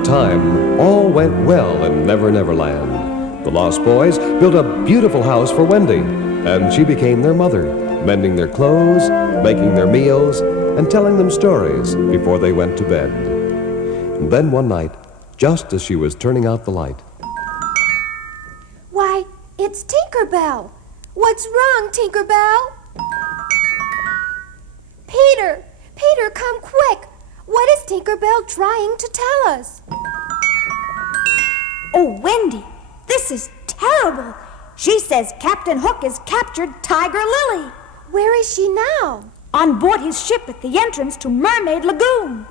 a time, all went well in Never Never Land. The Lost Boys built a beautiful house for Wendy, and she became their mother, mending their clothes, making their meals, and telling them stories before they went to bed. And then one night, just as she was turning out the light... Why, it's Tinkerbell! What's wrong, Tinkerbell? Peter! Peter, come quick! What is Tinkerbell trying to tell us? Oh, Wendy, this is terrible. She says Captain Hook has captured Tiger Lily. Where is she now? On board his ship at the entrance to Mermaid Lagoon.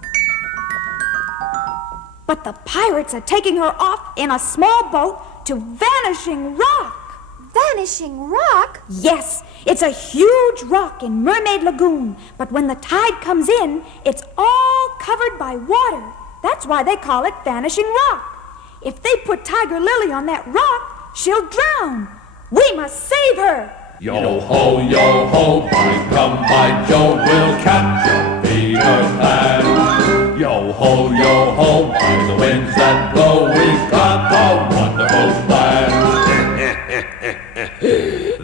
But the pirates are taking her off in a small boat to Vanishing Rock. Vanishing Rock? Yes, it's a huge rock in Mermaid Lagoon. But when the tide comes in, it's all covered by water. That's why they call it Vanishing Rock. If they put Tiger Lily on that rock, she'll drown. We must save her. Yo ho, by gum, by Joe, we'll capture Peter Pan. Yo ho, by the winds that blow, we've got a wonderful plan.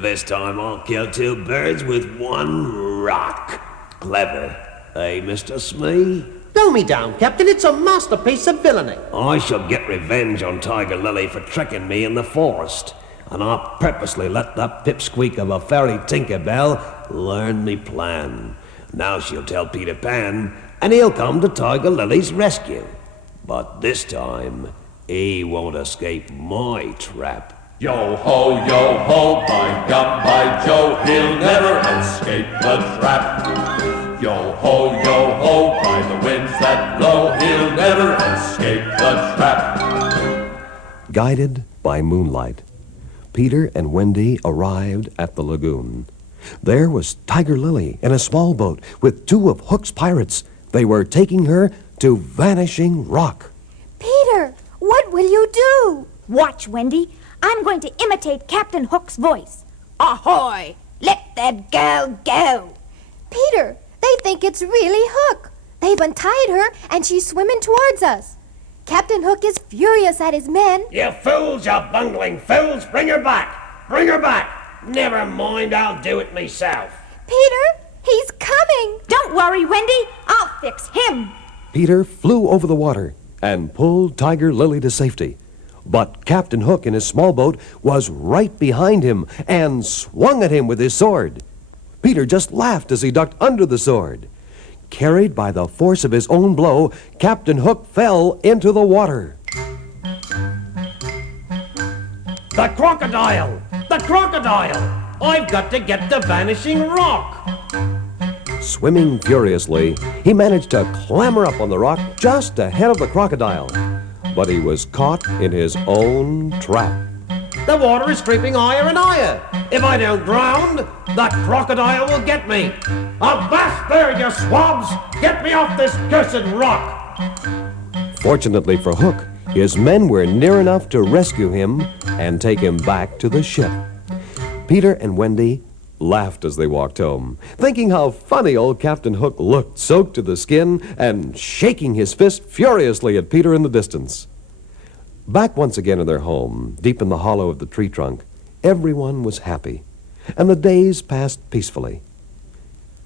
This time I'll kill two birds with one rock. Clever, eh, Mr. Smee? Blow me down, Captain. It's a masterpiece of villainy. I shall get revenge on Tiger Lily for tricking me in the forest. And I'll purposely let that pipsqueak of a fairy Tinkerbell learn me plan. Now she'll tell Peter Pan, and he'll come to Tiger Lily's rescue. But this time, he won't escape my trap. Yo ho, by gum, by Joe, he'll never escape the trap. Yo ho, by the winds that blow, he'll never escape the trap. Guided by moonlight, Peter and Wendy arrived at the lagoon. There was Tiger Lily in a small boat with two of Hook's pirates. They were taking her to Vanishing Rock. Peter, what will you do? Watch, Wendy. I'm going to imitate Captain Hook's voice. Ahoy! Let that gal go! Peter, they think it's really Hook. They've untied her, and she's swimming towards us. Captain Hook is furious at his men. You fools, you bungling fools! Bring her back! Bring her back! Never mind, I'll do it myself. Peter, he's coming! Don't worry, Wendy. I'll fix him. Peter flew over the water and pulled Tiger Lily to safety. But Captain Hook in his small boat was right behind him and swung at him with his sword. Peter just laughed as he ducked under the sword. Carried by the force of his own blow, Captain Hook fell into the water. The crocodile! The crocodile! I've got to get to Vanishing Rock! Swimming furiously, he managed to clamber up on the rock just ahead of the crocodile. But he was caught in his own trap. The water is creeping higher and higher. If I don't drown, that crocodile will get me. Avast there, you swabs! Get me off this cursed rock! Fortunately for Hook, his men were near enough to rescue him and take him back to the ship. Peter and Wendy laughed as they walked home, thinking how funny old Captain Hook looked, soaked to the skin and shaking his fist furiously at Peter in the distance. Back once again in their home, deep in the hollow of the tree trunk, everyone was happy, and the days passed peacefully.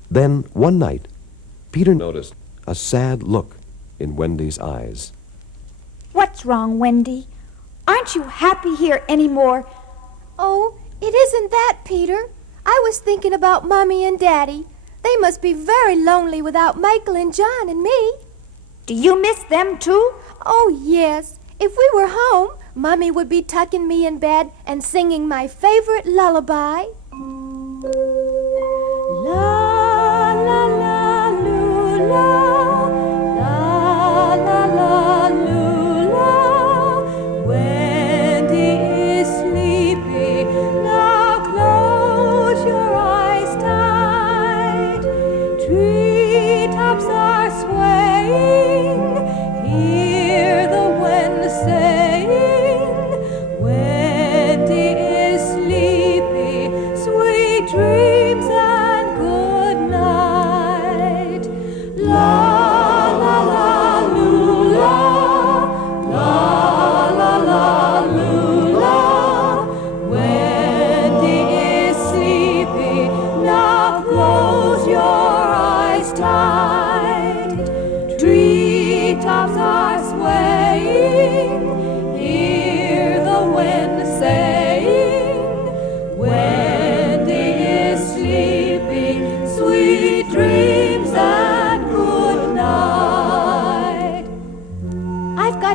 Then, one night, Peter noticed a sad look in Wendy's eyes. What's wrong, Wendy? Aren't you happy here anymore? Oh, it isn't that, Peter. I was thinking about Mommy and Daddy. They must be very lonely without Michael and John and me. Do you miss them, too? Oh, yes. If we were home, Mommy would be tucking me in bed and singing my favorite lullaby. La, la, la, loo, la, la, la, la, loo, la. Wendy is sleepy, now close your eyes tight. Treetops are swaying, hear the wind saying, Wendy is sleepy, sweet dreams.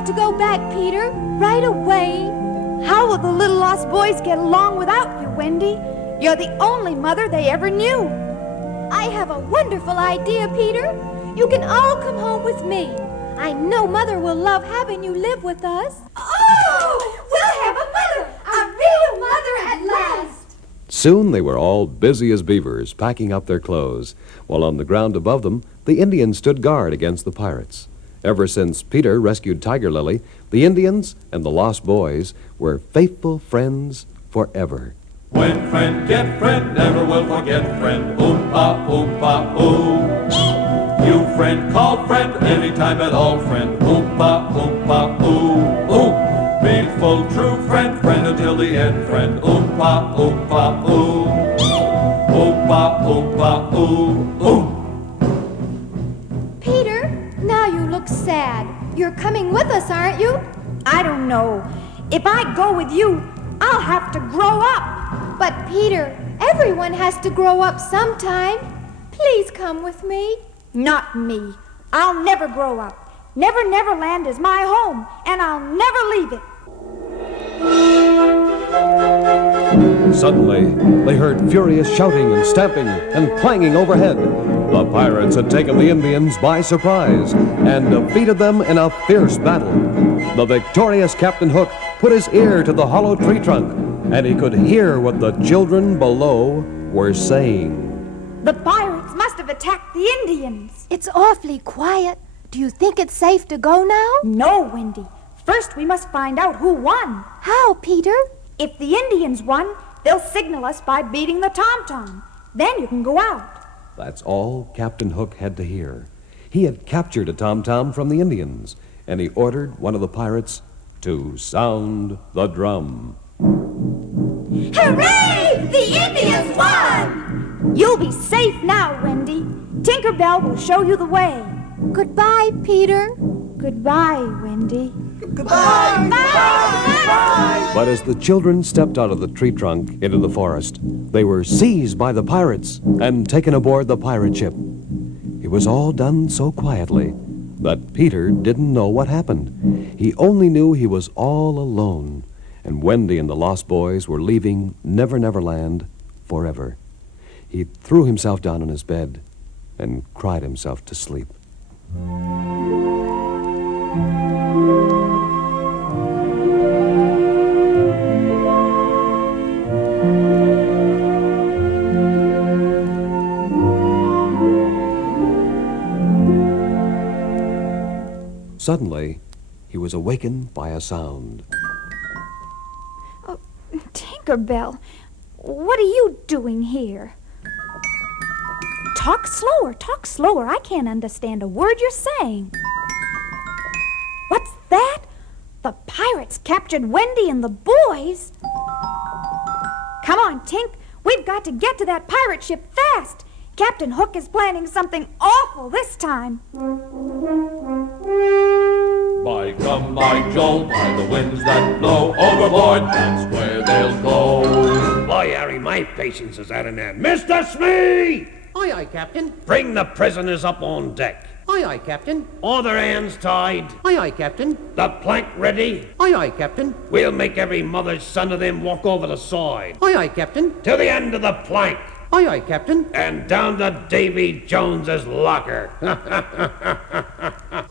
got to go back, Peter, right away. How will the little lost boys get along without you, Wendy? You're the only mother they ever knew. I have a wonderful idea, Peter. You can all come home with me. I know Mother will love having you live with us. Oh, we'll have a mother, a real mother at last. Soon they were all busy as beavers, packing up their clothes, while on the ground above them, the Indians stood guard against the pirates. Ever since Peter rescued Tiger Lily, the Indians and the lost boys were faithful friends forever. When friend get friend, never will forget friend. Oompa, oompa, ooh. You friend, call friend, anytime at all friend. Oompa, oompa, ooh, ooh. Faithful, true friend, friend until the end friend. Oompa, oompa, ooh. Oompa, oompa, ooh, ooh. Peter, now you look sad. You're coming with us, aren't you? I don't know. If I go with you, I'll have to grow up. But Peter, everyone has to grow up sometime. Please come with me. Not me. I'll never grow up. Never Neverland is my home, and I'll never leave it. Suddenly, they heard furious shouting and stamping and clanging overhead. The pirates had taken the Indians by surprise and defeated them in a fierce battle. The victorious Captain Hook put his ear to the hollow tree trunk, and he could hear what the children below were saying. The pirates must have attacked the Indians. It's awfully quiet. Do you think it's safe to go now? No, Wendy. First, we must find out who won. How, Peter? If the Indians won, they'll signal us by beating the tom-tom. Then you can go out. That's all Captain Hook had to hear. He had captured a tom-tom from the Indians, and he ordered one of the pirates to sound the drum. Hooray! The Indians won! You'll be safe now, Wendy. Tinker Bell will show you the way. Goodbye, Peter. Goodbye, Wendy. Goodbye! Bye! But as the children stepped out of the tree trunk into the forest, they were seized by the pirates and taken aboard the pirate ship. It was all done so quietly that Peter didn't know what happened. He only knew he was all alone, and Wendy and the Lost Boys were leaving Never Neverland forever. He threw himself down on his bed and cried himself to sleep. Suddenly, he was awakened by a sound. Oh, Tinker Bell, what are you doing here? Talk slower, talk slower. I can't understand a word you're saying. What's that? The pirates captured Wendy and the boys? Come on, Tink. We've got to get to that pirate ship fast. Captain Hook is planning something awful this time. By gum, by Joel, by the winds that blow overboard, that's where they'll go. Boy, Harry, my patience is at an end. Mr. Smee! Aye, aye, Captain. Bring the prisoners up on deck. Aye, aye, Captain. All their hands tied. Aye, aye, Captain. The plank ready. Aye, aye, Captain. We'll make every mother's son of them walk over the side. Aye, aye, Captain. To the end of the plank. Aye, aye, Captain. And down to Davy Jones's locker.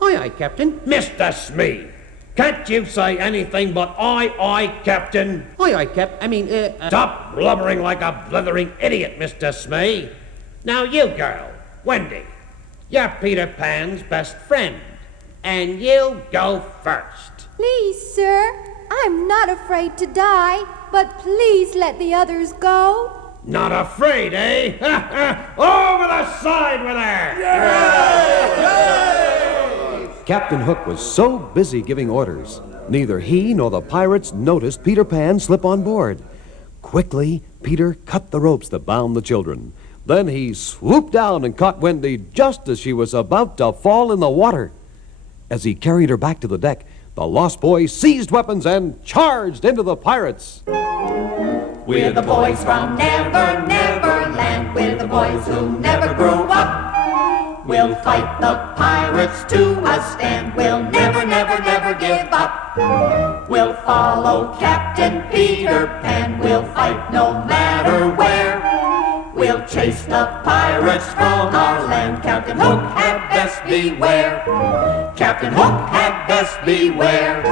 Aye, aye, Captain. Mr. Smee, can't you say anything but aye, Captain? Aye, aye, Cap. Stop blubbering like a blithering idiot, Mr. Smee. Now you, girl, Wendy, you're Peter Pan's best friend, and you go first. Please, sir. I'm not afraid to die, but please let the others go. Not afraid, eh? Over the side with her! Captain Hook was so busy giving orders, neither he nor the pirates noticed Peter Pan slip on board. Quickly, Peter cut the ropes that bound the children. Then he swooped down and caught Wendy just as she was about to fall in the water. As he carried her back to the deck, the Lost Boys seized weapons and charged into the pirates. We're the boys from Never Neverland. We're the boys who never grew up. We'll fight the pirates to a stand. We'll never, never, never give up. We'll follow Captain Peter Pan. We'll fight no matter where. We'll chase the pirates from our land. Captain Hook had best beware. Captain Hook had best beware.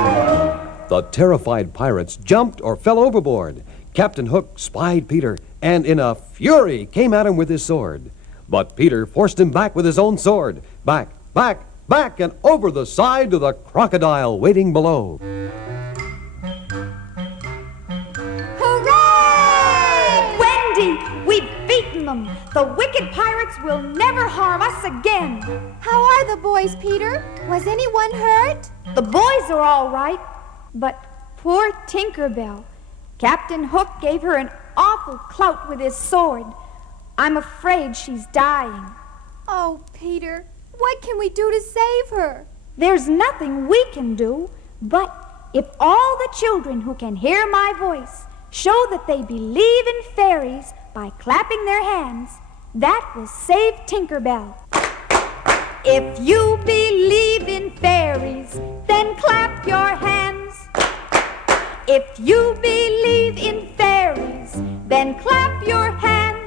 The terrified pirates jumped or fell overboard. Captain Hook spied Peter and in a fury came at him with his sword. But Peter forced him back with his own sword. Back, back, back, and over the side to the crocodile waiting below. Hooray! Wendy, we've beaten them. The wicked pirates will never harm us again. How are the boys, Peter? Was anyone hurt? The boys are all right, but poor Tinkerbell. Captain Hook gave her an awful clout with his sword. I'm afraid she's dying. Oh, Peter, what can we do to save her? There's nothing we can do, but if all the children who can hear my voice show that they believe in fairies by clapping their hands, that will save Tinkerbell. If you believe in fairies, then clap your hands. If you believe in fairies, then clap your hands.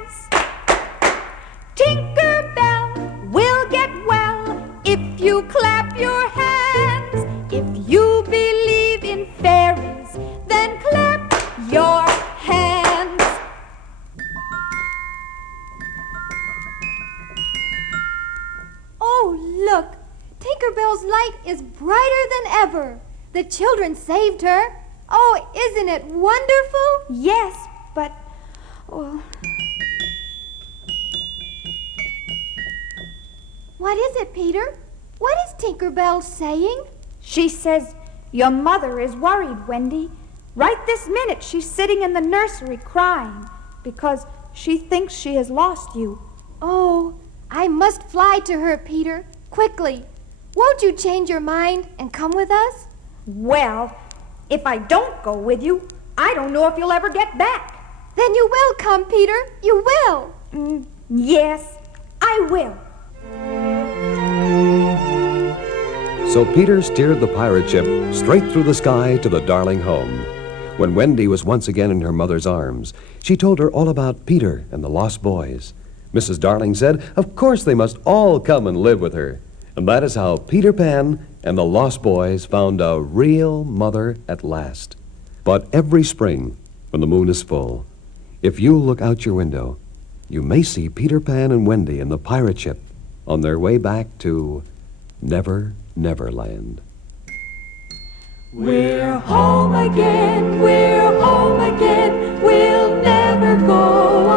Tinkerbell will get well if you clap your hands. If you believe in fairies, then clap your hands. Oh, look! Tinkerbell's light is brighter than ever. The children saved her. Oh, isn't it wonderful? Yes, but... oh, What is it, Peter? What is Tinkerbell saying? she says, your mother is worried, Wendy. Right this minute, she's sitting in the nursery crying because she thinks she has lost you. Oh, I must fly to her, Peter, quickly. Won't you change your mind and come with us? Well, if I don't go with you, I don't know if you'll ever get back. Then you will come, Peter. You will. Yes, I will. So Peter steered the pirate ship straight through the sky to the darling home. When Wendy was once again in her mother's arms, she told her all about Peter and the lost boys. Mrs. Darling said, of course they must all come and live with her. And that is how Peter Pan and the lost boys found a real mother at last. But every spring, when the moon is full, if you look out your window, you may see Peter Pan and Wendy in the pirate ship on their way back to Never, Never Land. We're home again, we'll never go